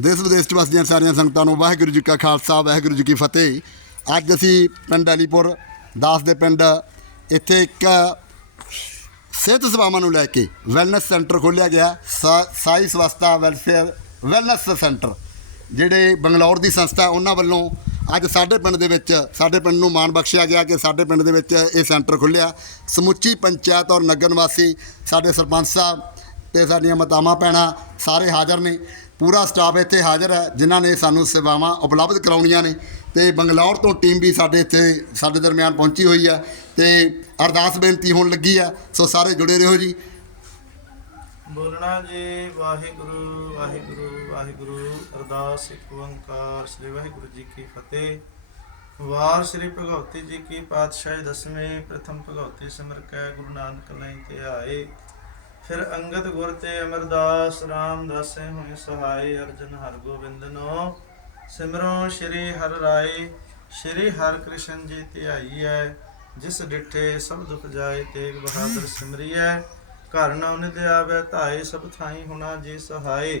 ਦੇਸ਼ ਵਿਦੇਸ਼ ਚ ਵਸਦੀਆਂ ਸਾਰੀਆਂ ਸੰਗਤਾਂ ਨੂੰ ਵਾਹਿਗੁਰੂ ਜੀ ਕਾ ਖਾਲਸਾ, ਵਾਹਿਗੁਰੂ ਜੀ ਕੀ ਫਤਿਹ। ਅੱਜ ਅਸੀਂ ਪਿੰਡ ਅਲੀਪੁਰ, ਦਾਸ ਦੇ ਪਿੰਡ, ਇੱਥੇ ਇੱਕ ਸਿਹਤ ਸੇਵਾਵਾਂ ਨੂੰ ਲੈ ਕੇ ਵੈਲਨੈਸ ਸੈਂਟਰ ਖੋਲ੍ਹਿਆ ਗਿਆ। ਸਾ- ਸਾਈ ਸਵਸਥਾ ਵੈਲਫੇਅਰ ਵੈਲਨੈਸ ਸੈਂਟਰ ਜਿਹੜੇ ਬੰਗਲੌਰ ਦੀ ਸੰਸਥਾ ਉਹਨਾਂ ਵੱਲੋਂ ਅੱਜ ਸਾਡੇ ਪਿੰਡ ਦੇ ਵਿੱਚ, ਸਾਡੇ ਪਿੰਡ ਨੂੰ ਮਾਣ ਬਖਸ਼ਿਆ ਗਿਆ ਕਿ ਸਾਡੇ ਪਿੰਡ ਦੇ ਵਿੱਚ ਇਹ ਸੈਂਟਰ ਖੁੱਲਿਆ ਸਮੁੱਚੀ ਪੰਚਾਇਤ ਔਰ ਨਗਰ ਨਿਵਾਸੀ, ਸਾਡੇ ਸਰਪੰਚ ਸਾਹਿਬ ਤੇ ਸਾਡੀਆਂ ਮਾਤਾਵਾਂ, ਭੈਣਾਂ ਸਾਰੇ ਹਾਜ਼ਰ ਨੇ। ਪੂਰਾ ਸਟਾਫ ਇੱਥੇ ਹਾਜ਼ਰ ਹੈ, ਜਿਨ੍ਹਾਂ ਨੇ ਸਾਨੂੰ ਸੇਵਾਵਾਂ ਉਪਲਬਧ ਕਰਾਉਣੀਆਂ ਨੇ। ਤੇ ਬੰਗਲੌਰ ਤੋਂ ਟੀਮ ਵੀ ਸਾਡੇ ਇੱਥੇ, ਸਾਡੇ ਦਰਮਿਆਨ ਪਹੁੰਚੀ ਹੋਈ ਆ ਤੇ ਅਰਦਾਸ ਬੇਨਤੀ ਹੋਣ ਲੱਗੀ ਆ ਸੋ ਸਾਰੇ ਜੁੜੇ ਰਹੋ ਜੀ। ਬੋਲਣਾ ਜੀ, ਵਾਹਿਗੁਰੂ ਵਾਹਿਗੁਰੂ ਵਾਹਿਗੁਰੂ, ਅਰਦਾਸ, ਇੱਕ ਓੰਕਾਰ, ਸ੍ਰੀ ਵਾਹਿਗੁਰੂ ਜੀ ਕੀ ਫਤਿਹ। ਵਾਰ ਸ੍ਰੀ ਭਗਵਤੀ ਜੀ ਕੀ ਪਾਤਸ਼ਾਹੀ ਦਸਵੇਂ, ਪ੍ਰਥਮ ਭਗਵਤੀ ਸਿਮਰ ਕੈ, ਗੁਰੂ ਨਾਨਕ ਲਈ ਤੇ ਆਏ। ਫਿਰ ਅੰਗਦ ਗੁਰ ਤੇ ਅਮਰਦਾਸ ਰਾਮਦਾਸੇ ਹੋਏ ਸਹਾਈ ਅਰਜਨ ਹਰ ਗੋਬਿੰਦਨੋ ਸਿਮਰੋ ਸ੍ਰੀ ਹਰਿ ਰਾਏ, ਸ੍ਰੀ ਹਰਿ ਕ੍ਰਿਸ਼ਨ ਜੀ ਧਿਆਈ ਹੈ ਜਿਸ ਡਿਠੇ ਸਭ ਦੁਖ ਜਾਏ, ਤੇਗ ਬਹਾਦਰ ਸਿਮਰੀਐ। ਘਰ ਨਾ ਉਹਨੇ ਤੇ ਆਵੇ ਧਾਏ ਸਭ ਥਾਈ ਹੁਣਾ ਜੀ ਸਹਾਏ।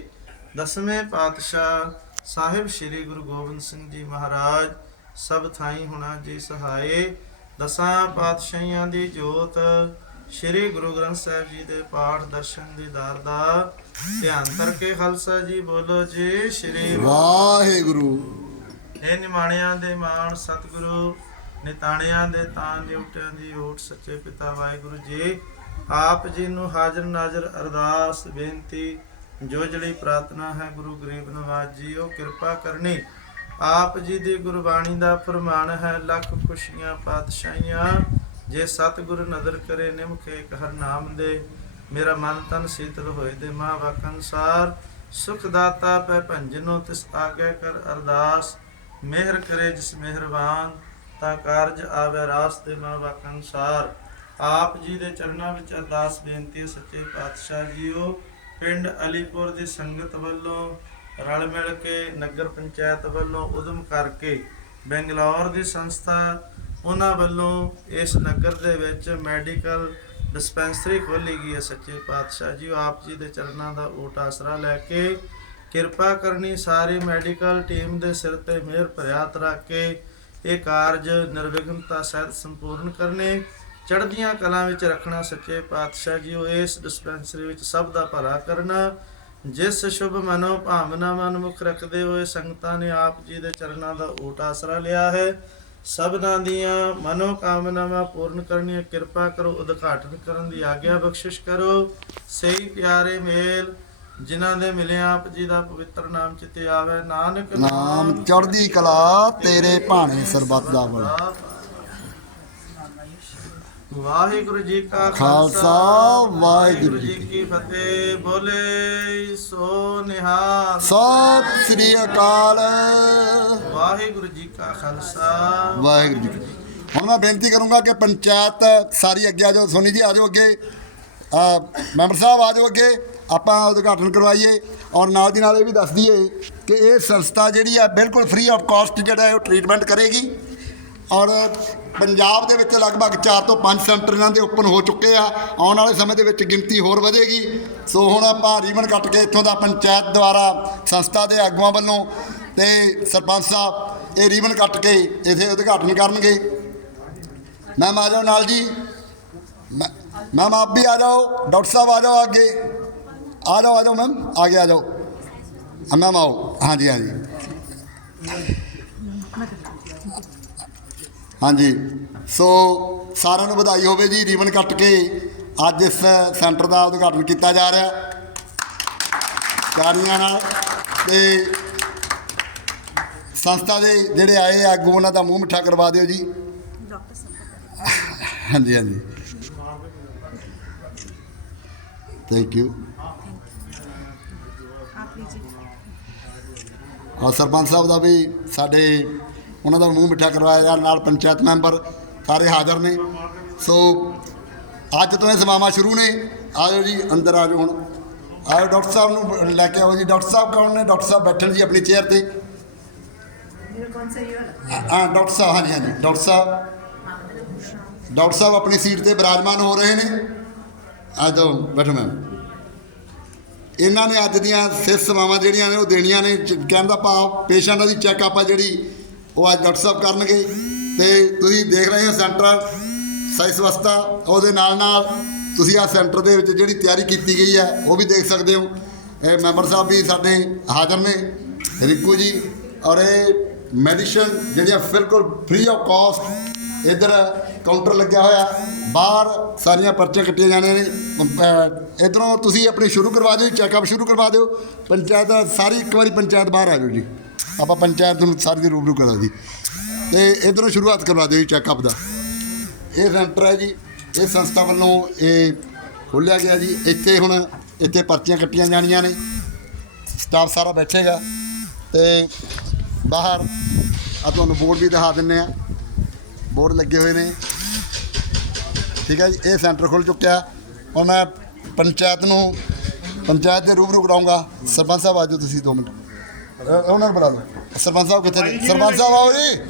ਦਸਵੇਂ ਪਾਤਸ਼ਾਹ ਸਾਹਿਬ ਸ੍ਰੀ ਗੁਰੂ ਗੋਬਿੰਦ ਸਿੰਘ ਜੀ ਮਹਾਰਾਜ, ਸਭ ਥਾਈ ਹੁਣਾ ਜੀ ਸਹਾਏ। ਦਸਾਂ ਪਾਤਸ਼ਾਹੀਆਂ ਦੀ ਜੋਤ ਸ੍ਰੀ ਗੁਰੂ ਗ੍ਰੰਥ ਸਾਹਿਬ ਜੀ ਦੇ ਪਾਠ ਦਰਸ਼ਨ ਦੀਦਾਰ ਦਾ ਧਿਆਨ ਕਰਕੇ ਖਾਲਸਾ ਜੀ ਬੋਲੋ ਜੀ ਸ੍ਰੀ ਵਾਹਿਗੁਰੂ। ਇਹ ਨਿਮਾਣਿਆਂ ਦੇ ਮਾਣ ਸਤਿਗੁਰੂ ਨਿਤਾਣਿਆਂ ਦੇ ਤਾਂ ਨਿਉਟਿਆਂ ਦੀ ਓਟ ਸੱਚੇ ਪਿਤਾ ਵਾਹਿਗੁਰੂ ਜੀ। ਆਪ ਜੀ ਨੂੰ ਹਾਜ਼ਰ ਨਾਜ਼ਰ ਅਰਦਾਸ ਬੇਨਤੀ ਜੋ ਜੜੀ ਪ੍ਰਾਰਥਨਾ ਹੈ ਗੁਰੂ ਗਰੀਬ ਨਵਾਜ ਜੀ ਉਹ ਕਿਰਪਾ ਕਰਨੀ। ਆਪ ਜੀ ਦੀ ਗੁਰਬਾਣੀ ਦਾ ਫਰਮਾਨ ਹੈ ਲੱਖ ਖੁਸ਼ੀਆਂ ਪਾਤਸ਼ਾਹੀਆਂ। ਜੇ ਸਤਿਗੁਰ ਨਦਰ ਕਰੇ ਨਿਮਖੇ ਹਰ ਨਾਮ ਦੇ, ਮੇਰਾ ਮਨ ਤਨ ਸੀਤਲ ਹੋਏ ਦੇ ਮਾਂ ਵਾਕ ਅਨਸਾਰ। ਸੁਖ ਦਾਤਾ ਪੈ ਭੰਜਨੋ ਤਿਸ ਆਗੇ ਕਰ ਅਰਦਾਸ। ਮਿਹਰ ਕਰੇ ਜਿਸ ਮਿਹਰਬਾਨ, ਤਾਂ ਕਾਰਜ ਆਵੇ ਰਾਸ ਤੇ ਮਾਂ ਵਾਕ ਅਨਸਾਰ। ਆਪ ਜੀ ਦੇ ਚਰਨਾਂ ਵਿੱਚ ਅਰਦਾਸ ਬੇਨਤੀ ਸੱਚੇ ਪਾਤਸ਼ਾਹ ਜੀਓ। ਪਿੰਡ ਅਲੀਪੁਰ ਦੀ ਸੰਗਤ ਵੱਲੋਂ ਰਲ ਮਿਲ ਕੇ ਨਗਰ ਪੰਚਾਇਤ ਵੱਲੋਂ ਉਦਮ ਕਰਕੇ ਬੰਗਲੌਰ ਦੀ ਸੰਸਥਾ ਉਹਨਾਂ ਵੱਲੋਂ ਇਸ ਨਗਰ ਦੇ ਵਿੱਚ ਮੈਡੀਕਲ ਡਿਸਪੈਂਸਰੀ ਖੋਲੀ ਗਈ ਹੈ ਸੱਚੇ ਪਾਤਸ਼ਾਹ ਜੀ। ਆਪ ਜੀ ਦੇ ਚਰਨਾਂ ਦਾ ਓਟ ਆਸਰਾ ਲੈ ਕੇ ਕਿਰਪਾ ਕਰਨੀ ਸਾਰੀ ਮੈਡੀਕਲ ਟੀਮ ਦੇ ਸਿਰ ਤੇ ਮਿਹਰ ਭਰਿਆ ਰੱਖ ਕੇ ਇਹ ਕਾਰਜ ਨਿਰਵਿਘਨਤਾ ਸਹਿਤ ਸੰਪੂਰਨ ਕਰਨੇ, ਚੜ੍ਹਦੀਆਂ ਕਲਾਂ ਵਿੱਚ ਰੱਖਣਾ ਸੱਚੇ ਪਾਤਸ਼ਾਹ ਜੀ। ਉਹ ਇਸ ਡਿਸਪੈਂਸਰੀ ਵਿੱਚ ਸਭ ਦਾ ਭਲਾ ਕਰਨਾ, ਜਿਸ ਸ਼ੁਭ ਮਨੋ ਭਾਵਨਾ ਮਨ ਮੁਖ ਰੱਖਦੇ ਹੋਏ ਸੰਗਤਾਂ ਨੇ ਆਪ ਜੀ ਦੇ ਚਰਨਾਂ ਦਾ ਓਟ ਆਸਰਾ ਲਿਆ ਹੈ। ਸਭਨਾਂ ਦੀਆਂ ਮਨੋ ਕਾਮਨਾਵਾਂ ਪੂਰਨ ਕਰਨੀਆਂ ਕਿਰਪਾ ਕਰੋ ਉਦਘਾਟਨ ਕਰਨ ਦੀ ਆਗਿਆ ਬਖਸ਼ਿਸ਼ ਕਰੋ। ਸਹੀ ਪਿਆਰੇ ਮੇਲ ਜਿਨ੍ਹਾਂ ਦੇ ਮਿਲੇ ਆਪ ਜੀ ਦਾ ਪਵਿੱਤਰ ਨਾਮ ਚਿਤੇ ਆਵੇ। ਨਾਨਕ ਨਾਮ ਚੜ੍ਹਦੀ ਕਲਾ ਤੇਰੇ ਭਾਣੇ ਸਰਬੱਤ ਦਾ ਬਲ ਵਾਹਿਗੁਰੂ ਜੀ ਕਾ ਖਾਲਸਾ, ਵਾਹਿਗੁਰੂ ਜੀ ਕੀ ਫਤਿਹ। ਬੋਲੇ ਸੋ ਨਿਹਾਲ। ਸਤਿ ਸ੍ਰੀ ਅਕਾਲ। ਵਾਹਿਗੁਰੂ ਜੀ ਕਾ ਖਾਲਸਾ। ਵਾਹਿਗੁਰੂ ਜੀ। ਹੁਣ ਮੈਂ ਬੇਨਤੀ ਕਰੂੰਗਾ ਕਿ ਪੰਚਾਇਤ ਸਾਰੀ ਅੱਗੇ ਆ ਜਾਓ ਸੋਨੀ ਜੀ ਆ ਜਾਓ ਅੱਗੇ। ਮੈਂਬਰ ਸਾਹਿਬ ਆ ਜਾਓ ਅੱਗੇ। ਆਪਾਂ ਉਦਘਾਟਨ ਕਰਵਾਈਏ ਔਰ ਨਾਲ ਦੀ ਨਾਲ ਇਹ ਵੀ ਦੱਸ ਦਈਏ ਕਿ ਇਹ ਸੰਸਥਾ ਜਿਹੜੀ ਆ ਬਿਲਕੁਲ ਫ੍ਰੀ ਆਫ ਕਾਸਟ ਜਿਹੜਾ ਹੈ ਉਹ ਟ੍ਰੀਟਮੈਂਟ ਕਰੇਗੀ। ਔਰ ਪੰਜਾਬ ਦੇ ਵਿੱਚ ਲਗਭਗ 4 ਤੋਂ 5 ਸੈਂਟਰ ਇਹਨਾਂ ਦੇ ਓਪਨ ਹੋ ਚੁੱਕੇ ਆ। ਆਉਣ ਵਾਲੇ ਸਮੇਂ ਦੇ ਵਿੱਚ ਗਿਣਤੀ ਹੋਰ ਵਧੇਗੀ। ਸੋ ਹੁਣ ਆਪਾਂ ਰੀਵਨ ਕੱਟ ਕੇ ਇੱਥੋਂ ਦਾ ਪੰਚਾਇਤ ਦੁਆਰਾ ਸੰਸਥਾ ਦੇ ਆਗੂਆਂ ਵੱਲੋਂ ਤੇ ਸਰਪੰਚ ਸਾਹਿਬ, ਇਹ ਰੀਵਨ ਕੱਟ ਕੇ ਇਥੇ ਉਦਘਾਟਨ ਕਰਨਗੇ। ਮੈਮ ਆ ਜਾਓ ਨਾਲ ਜੀ। ਮੈਂ, ਮੈਮ ਆਪ ਵੀ ਆ ਜਾਓ। ਡਾਕਟਰ ਸਾਹਿਬ ਆ ਜਾਓ ਅੱਗੇ। ਆ ਜਾਓ ਆ ਜਾਓ ਮੈਮ। ਆਗੇ ਆ ਜਾਓ। ਮੈਮ ਆਓ। ਹਾਂਜੀ ਹਾਂਜੀ। ਹਾਂਜੀ। ਸੋ ਸਾਰਿਆਂ ਨੂੰ ਵਧਾਈ ਹੋਵੇ ਜੀ ਰੀਬਨ ਕੱਟ ਕੇ। ਅੱਜ ਇਸ ਸੈਂਟਰ ਦਾ ਉਦਘਾਟਨ ਕੀਤਾ ਜਾ ਰਿਹਾ। ਤਾੜੀਆਂ ਨਾਲ। ਤੇ ਸੰਸਥਾ ਦੇ ਜਿਹੜੇ ਆਏ ਆਗੂ ਉਹਨਾਂ ਦਾ ਮੂੰਹ ਮਿੱਠਾ ਕਰਵਾ ਦਿਓ ਜੀ। ਹਾਂਜੀ ਹਾਂਜੀ। ਥੈਂਕ ਯੂ ਔਰ ਸਰਪੰਚ ਸਾਹਿਬ ਦਾ ਵੀ ਸਾਡੇ ਉਹਨਾਂ ਦਾ ਮੂੰਹ ਮਿੱਠਾ ਕਰਵਾਇਆ ਨਾਲ ਪੰਚਾਇਤ ਮੈਂਬਰ ਸਾਰੇ ਹਾਜ਼ਰ ਨੇ। ਸੋ ਅੱਜ ਤੋਂ ਇਹ ਸਮਾਵਾਂ ਸ਼ੁਰੂ ਨੇ। ਆਜੋ ਜੀ ਅੰਦਰ ਆਜੋ ਹੁਣ। ਆਜੋ ਡਾਕਟਰ ਸਾਹਿਬ ਨੂੰ ਲੈ ਕੇ ਆਓ ਜੀ। ਡਾਕਟਰ ਸਾਹਿਬ ਕੌਣ ਨੇ? ਡਾਕਟਰ ਸਾਹਿਬ ਬੈਠਣ ਜੀ ਆਪਣੀ ਚੇਅਰ ਤੇ। ਹਾਂ ਡਾਕਟਰ ਸਾਹਿਬ ਹਾਂਜੀ ਹਾਂਜੀ। ਡਾਕਟਰ ਸਾਹਿਬ। ਡਾਕਟਰ ਸਾਹਿਬ ਆਪਣੀ ਸੀਟ ਤੇ ਬਿਰਾਜਮਾਨ ਹੋ ਰਹੇ ਨੇ। ਆ ਜਾਓ ਬੈਠੋ ਮੈਮ। ਇਹਨਾਂ ਨੇ ਅੱਜ ਦੀਆਂ ਸਿਹਤ ਸੇਵਾਵਾਂ ਜਿਹੜੀਆਂ ਨੇ ਉਹ ਦੇਣੀਆਂ ਨੇ। ਕਹਿਣ ਦਾ ਭਾਵ ਪੇਸ਼ੈਂਟਾਂ ਦੀ ਚੈੱਕਅਪ ਆ ਜਿਹੜੀ। ਉਹ ਅੱਜ ਡਾਕਟਰ ਸਾਹਿਬ ਕਰਨਗੇ ਤੇ ਤੁਸੀਂ ਦੇਖ ਰਹੇ ਹੋ ਸੈਂਟਰ ਸਹੀ ਸਵਸਥਾ, ਉਹਦੇ ਨਾਲ ਨਾਲ ਤੁਸੀਂ ਆ ਸੈਂਟਰ ਦੇ ਵਿੱਚ ਜਿਹੜੀ ਤਿਆਰੀ ਕੀਤੀ ਗਈ ਹੈ, ਉਹ ਵੀ ਦੇਖ ਸਕਦੇ ਹੋ। ਇਹ ਮੈਂਬਰ ਸਾਹਿਬ ਵੀ ਸਾਡੇ ਹਾਜ਼ਰ ਨੇ, ਰਿੰਕੂ ਜੀ ਔਰ ਇਹ ਮੈਡੀਸਨ ਜਿਹੜੀਆਂ ਬਿਲਕੁਲ ਫ੍ਰੀ ਆਫ ਕਾਸਟ ਇਧਰ ਕਾਊਂਟਰ ਲੱਗਿਆ ਹੋਇਆ, ਬਾਹਰ ਸਾਰੀਆਂ ਪਰਚੀਆਂ ਕੱਟੀਆਂ ਜਾਣੀਆਂ ਨੇ। ਇਧਰੋਂ ਤੁਸੀਂ ਆਪਣੀ ਸ਼ੁਰੂ ਕਰਵਾ ਦਿਓ, ਚੈੱਕਅਪ ਸ਼ੁਰੂ ਕਰਵਾ ਦਿਓ, ਪੰਚਾਇਤ ਸਾਰੀ ਇੱਕ ਵਾਰੀ ਪੰਚਾਇਤ ਬਾਹਰ ਆ ਜਾਓ ਜੀ। ਆਪਾਂ ਪੰਚਾਇਤ ਨੂੰ ਸਾਰੀ ਦੀ ਰੂਬਰੂ ਕਰਾ ਦੀ ਤੇ ਇਧਰੋਂ ਸ਼ੁਰੂਆਤ ਕਰਵਾ ਦਿਓ ਜੀ ਚੈੱਕਅਪ ਦਾ। ਇਹ ਸੈਂਟਰ ਹੈ ਜੀ, ਇਹ ਸੰਸਥਾ ਵੱਲੋਂ ਇਹ ਖੋਲਿਆ ਗਿਆ ਜੀ। ਇੱਥੇ ਹੁਣ ਇੱਥੇ ਪਰਚੀਆਂ ਕੱਟੀਆਂ ਜਾਣੀਆਂ ਨੇ। ਸਟਾਫ ਸਾਰਾ ਬੈਠੇਗਾ। ਤੇ ਬਾਹਰ ਆ ਤੁਹਾਨੂੰ ਬੋਰਡ ਵੀ ਦਿਖਾ ਦਿੰਨੇ ਆ ਬੋਰਡ ਲੱਗੇ ਹੋਏ ਨੇ। ਠੀਕ ਹੈ ਜੀ, ਇਹ ਸੈਂਟਰ ਖੁੱਲ ਚੁੱਕਿਆ। ਹੁਣ ਮੈਂ ਪੰਚਾਇਤ ਨੂੰ, ਪੰਚਾਇਤ ਦੇ ਰੂਬਰੂ ਕਰਾਉਂਗਾ ਸਰਪੰਚ ਸਾਹਿਬ ਆਜੋ ਤੁਸੀਂ 2 ਮਿੰਟ। ਉਹਨਾਂ ਨੂੰ ਬੁਲਾ ਲਓ ਸਰਪੰਚ ਸਾਹਿਬ ਕਿੱਥੇ ਨੇ? ਸਰਪੰਚ ਸਾਹਿਬ ਆਓ ਜੀ।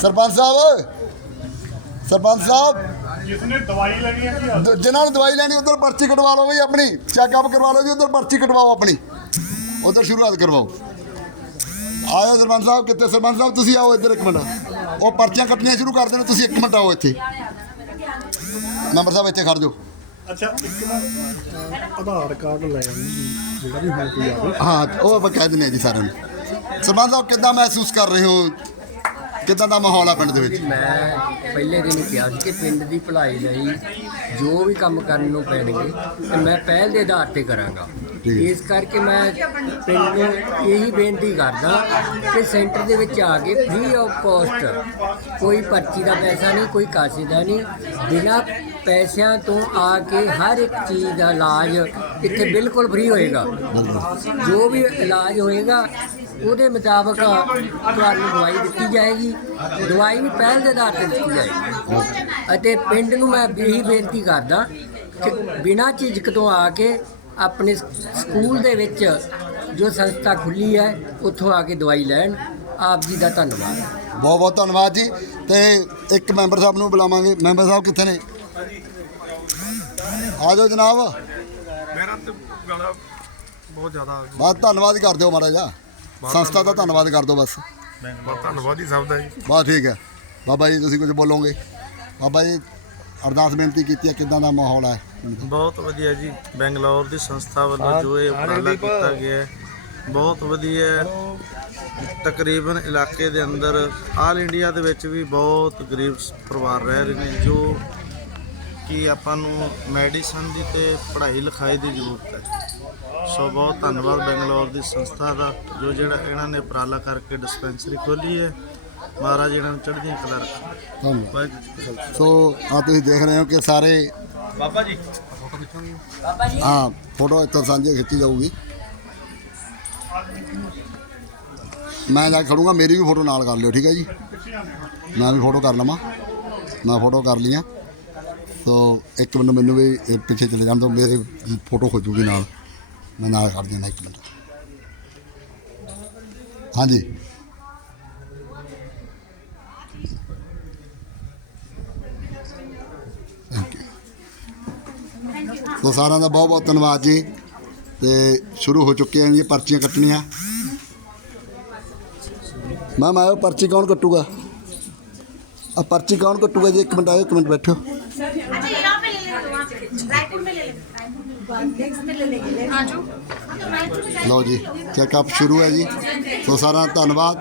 ਸਰਪੰਚ ਸਾਹਿਬ। ਸਰਪੰਚ ਸਾਹਿਬ। ਜਿਸਨੇ ਦਵਾਈ ਲੈਣੀ ਹੈ ਦ- ਜਿਨ੍ਹਾਂ ਨੂੰ ਦਵਾਈ ਲੈਣੀ ਉਧਰ ਪਰਚੀ ਕਟਵਾ ਲਓ ਬਈ ਆਪਣੀ। ਚੈੱਕਅਪ ਕਰਵਾ ਲਓ ਜੀ ਉਧਰ ਪਰਚੀ ਕਟਵਾਓ ਆਪਣੀ। ਉਧਰ ਸ਼ੁਰੂਆਤ ਕਰਵਾਓ। ਆਇਓ ਸਰਪੰਚ ਸਾਹਿਬ ਕਿੱਥੇ? ਸਰਪੰਚ ਸਾਹਿਬ ਤੁਸੀਂ ਆਓ ਇੱਧਰ ਇੱਕ ਮਿੰਟ। ਉਹ ਪਰਚੀਆਂ ਕੱਟਣੀਆਂ ਸ਼ੁਰੂ ਕਰ ਦੇਣ ਤੁਸੀਂ ਇੱਕ ਮਿੰਟ ਆਓ ਇੱਥੇ। ਮੈਂਬਰ ਸਾਹਿਬ ਇੱਥੇ ਖੜ ਜਾਓ। ਅੱਛਾ ਇੱਕ ਨਾ ਆਧਾਰ ਕਾਰਡ ਲੈ ਆਉਣੀ ਜੀ ਜਿਹੜਾ ਵੀ ਹੁਣ ਕੋਈ ਆਵੇ। ਹਾਂ ਉਹ ਆਪਾਂ ਕਹਿ ਦਿੰਦੇ ਹਾਂ ਜੀ ਸਾਰਿਆਂ ਨੂੰ। ਸਰਪੰਚ ਸਾਹਿਬ ਕਿੱਦਾਂ ਮਹਿਸੂਸ ਕਰ ਰਹੇ ਹੋ? ਕਿੱਦਾਂ ਦਾ ਮਾਹੌਲ ਆ ਪਿੰਡ ਦੇ ਵਿੱਚ? ਮੈਂ ਪਹਿਲੇ ਦਿਨ ਹੀ ਕਿਹਾ ਸੀ ਕਿ ਪਿੰਡ ਦੀ ਭਲਾਈ ਲਈ ਜੋ ਵੀ ਕੰਮ ਕਰਨ ਨੂੰ ਪੈਣਗੇ ਤੇ ਮੈਂ ਪਹਿਲ ਦੇ ਆਧਾਰ ਤੇ ਕਰਾਂਗਾ। ਇਸ ਕਰਕੇ ਮੈਂ ਪਿੰਡ ਨੂੰ ਇਹੀ ਬੇਨਤੀ ਕਰਦਾ ਕਿ ਸੈਂਟਰ ਦੇ ਵਿੱਚ ਆ ਕੇ ਫ੍ਰੀ ਆਫ ਕਾਸਟ ਕੋਈ ਪਰਚੀ ਦਾ ਪੈਸਾ ਨਹੀਂ ਕੋਈ ਕਾਸੇ ਦਾ ਨਹੀਂ ਬਿਨਾਂ ਪੈਸਿਆਂ ਤੋਂ ਆ ਕੇ ਹਰ ਇੱਕ ਚੀਜ਼ ਦਾ ਇਲਾਜ ਇੱਥੇ ਬਿਲਕੁਲ ਫ੍ਰੀ ਹੋਏਗਾ। ਜੋ ਵੀ ਇਲਾਜ ਹੋਏਗਾ, ਉਹਦੇ ਮੁਤਾਬਕ ਤੁਹਾਨੂੰ ਦਵਾਈ ਦਿੱਤੀ ਜਾਏਗੀ। ਦਵਾਈ ਵੀ ਪਹਿਲ ਦੇ ਆਧਾਰ ਤੇ ਦਿੱਤੀ ਜਾਏਗੀ। ਅਤੇ ਪਿੰਡ ਨੂੰ ਮੈਂ ਇਹੀ ਬੇਨਤੀ ਕਰਦਾ ਕਿ ਬਿਨਾਂ ਝਿਜਕ ਤੋਂ ਆ ਕੇ ਆਪਣੇ ਸਕੂਲ ਦੇ ਵਿੱਚ ਜੋ ਸੰਸਥਾ ਖੁੱਲੀ ਹੈ, ਉੱਥੋਂ ਆ ਕੇ ਦਵਾਈ ਲੈਣ। ਆਪ ਜੀ ਦਾ ਧੰਨਵਾਦ। ਬਹੁਤ ਬਹੁਤ ਧੰਨਵਾਦ ਜੀ। ਤੇ ਇੱਕ ਮੈਂਬਰ ਸਾਹਿਬ ਨੂੰ ਬੁਲਾਵਾਂਗੇ। ਮੈਂਬਰ ਸਾਹਿਬ ਕਿੱਥੇ ਨੇ? ਆ ਜਾਓ ਜਨਾਬ। ਮੇਰਾ ਤੇ ਗਲਾ ਬਹੁਤ ਜ਼ਿਆਦਾ ਬਸ ਧੰਨਵਾਦ ਹੀ ਕਰ ਦਿਓ ਮਾੜਾ ਜਿਹਾ। ਸੰਸਥਾ ਦਾ ਧੰਨਵਾਦ। ਕਰ ਦਿਓ ਬਸ। ਬਹੁਤ ਧੰਨਵਾਦ ਜੀ ਸਭ ਦਾ ਜੀ। ਬਸ ਠੀਕ ਹੈ। ਬਾਬਾ ਜੀ ਤੁਸੀਂ ਕੁਝ ਬੋਲੋਗੇ? ਬਾਬਾ ਜੀ ਅਰਦਾਸ ਬੇਨਤੀ ਕੀਤੀ ਹੈ ਕਿਦਾਂ ਦਾ ਮਾਹੌਲ ਹੈ? ਬਹੁਤ ਵਧੀਆ ਜੀ। ਬੈਂਗਲੌਰ ਦੀ ਸੰਸਥਾ ਵੱਲੋਂ ਜੋ ਇਹ ਉਪਰਾਲਾ ਕੀਤਾ ਗਿਆ ਹੈ ਬਹੁਤ ਵਧੀਆ ਹੈ। ਤਕਰੀਬਨ ਇਲਾਕੇ ਦੇ ਅੰਦਰ ਆਲ ਇੰਡੀਆ ਦੇ ਵਿੱਚ ਵੀ ਬਹੁਤ ਗਰੀਬ ਪਰਿਵਾਰ ਰਹਿ ਰਹੇ ਨੇ ਜੋ ਕਿ ਆਪਾਂ ਨੂੰ ਮੈਡੀਸਨ ਦੀ ਤੇ ਪੜ੍ਹਾਈ ਲਿਖਾਈ ਦੀ ਜ਼ਰੂਰਤ ਹੈ। ਸੋ ਬਹੁਤ ਧੰਨਵਾਦ ਬੈਂਗਲੌਰ ਦੀ ਸੰਸਥਾ ਦਾ ਜੋ ਜਿਹੜਾ ਇਹਨਾਂ ਨੇ ਉਪਰਾਲਾ ਕਰਕੇ ਡਿਸਪੈਂਸਰੀ ਖੋਲੀ ਹੈ। ਮਹਾਰਾਜ ਇਹਨਾਂ ਨੂੰ ਚੜ੍ਹਦੀਆਂ ਕਲਾ ਖਾਲਸਾ। ਸੋ ਆ ਤੁਸੀਂ ਦੇਖ ਰਹੇ ਹੋ ਕਿ ਸਾਰੇ ਬਾਬਾ ਜੀ। ਹਾਂ ਫੋਟੋ ਇੱਥੇ ਸਾਂਝੀ ਖਿੱਚੀ ਜਾਊਗੀ। ਮੈਂ ਜਾ ਖੜੂੰਗਾ ਮੇਰੀ ਵੀ ਫੋਟੋ ਨਾਲ ਕਰ ਲਿਓ ਠੀਕ ਹੈ ਜੀ? ਮੈਂ ਵੀ ਫੋਟੋ ਕਰ ਲਵਾਂ। ਮੈਂ ਫੋਟੋ ਕਰ ਲਈਆਂ। ਸੋ ਇੱਕ ਮਿੰਟ ਮੈਨੂੰ ਵੀ ਇਹ ਪਿੱਛੇ ਚਲੇ ਜਾਣ ਤੋਂ ਮੇਰੇ ਫੋਟੋ ਹੋ ਜੂਗੀ ਨਾਲ। ਮੈਂ ਨਾਲ ਕਰ ਦੇਣਾ ਇੱਕ ਮਿੰਟ। ਹਾਂਜੀ। ਥੈਂਕ ਯੂ ਸੋ ਸਾਰਿਆਂ ਦਾ ਬਹੁਤ ਬਹੁਤ ਧੰਨਵਾਦ ਜੀ। ਤੇ ਸ਼ੁਰੂ ਹੋ ਚੁੱਕੇ ਹਨ ਜੀ, ਪਰਚੀਆਂ ਕੱਟਣੀਆਂ। ਮੈਮ ਆਇਓ ਪਰਚੀ ਕੌਣ ਕੱਟੂਗਾ? ਆ ਪਰਚੀ ਕੌਣ ਕੱਟੂਗਾ ਜੀ? ਇੱਕ ਮਿੰਟ ਆਇਓ, ਇੱਕ ਮਿੰਟ ਬੈਠੋ। अच्छा यहाँ पे ले लेंगे वहाँ पे रायपुर में ले लेंगे नेक्स्ट में ले लेंगे हाँ जो हाँ तो रायपुर में जाएंगे ਲਓ ਜੀ ਚੈੱਕਅਪ ਸ਼ੁਰੂ ਹੈ ਜੀ ਸੋ ਸਾਰਿਆਂ ਦਾ ਧੰਨਵਾਦ